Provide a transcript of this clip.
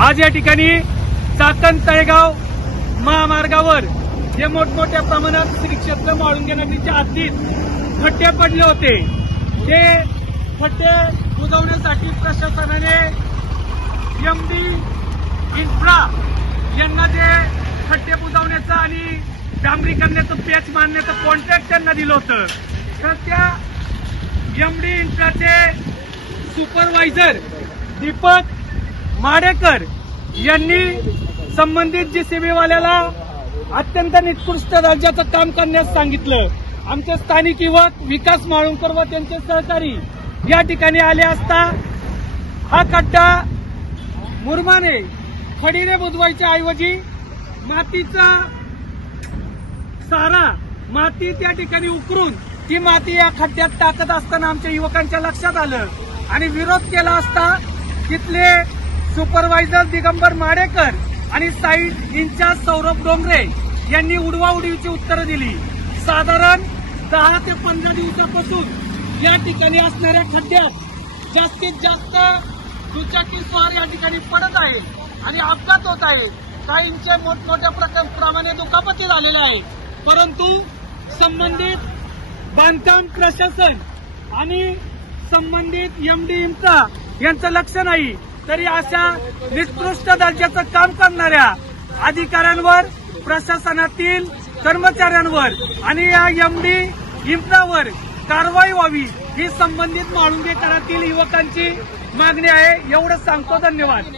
आज या ठिकाणी चाकण तळेगाव महामार्गावर जे मोठमोठ्या प्रमाणात श्री क्षेत्र म्हाळुंगे नदीच्या हद्दीत खड्डे पडले होते, ते खड्डे बुजवण्यासाठी प्रशासनाने एमडी इन्फ्रा यांना जे खड्डे बुजवण्याचं आणि डांबरीकरणाचं पॅच मारण्याचं कॉन्ट्रॅक्ट त्यांना दिलं होतं. तर त्या एमडी इन्फ्राचे सुपरवायझर दीपक माडेकर यांनी संबंधित जेसीबी वाल्याला अत्यंत निकृष्ट दर्जाचं काम करण्यास सांगितलं. आमचे स्थानिक युवक विकास म्हाळुंकर व त्यांचे सहकारी या ठिकाणी आले असता हा खड्डा मुरमाने खडीने बुजवायच्या ऐवजी मातीचा सारा माती त्या ठिकाणी उकरून ती माती या खड्ड्यात टाकत असताना आमच्या युवकांच्या लक्षात आलं आणि विरोध केला असता तिथले सुपरवायझर दिगंबर माडेकर आणि साईड इंचार्ज सौरभ डोंगरे यांनी उडवाउडवीची उत्तरं दिली. साधारण 10 ते 15 दिवसापासून या ठिकाणी असणाऱ्या खड्ड्यात जास्तीत जास्त दुचाकी स्वार या ठिकाणी पडत आहे आणि अपघात होत आहे. काहींचे मोठमोठ्या प्रमाणे दुखापती झालेल्या आहेत, परंतु संबंधित बांधकाम प्रशासन आणि संबंधित एमडी इन्फ्रा यांचं लक्ष नाही. तरी अशा निकृष्ट दर्जाचं काम करणाऱ्या अधिकाऱ्यांवर, प्रशासनातील कर्मचाऱ्यांवर आणि या एमडी इन्फ्रावर कारवाई व्हावी ही संबंधित म्हाळुंगेकरातील युवकांची मागणी आहे. एवढंच सांगतो. धन्यवाद.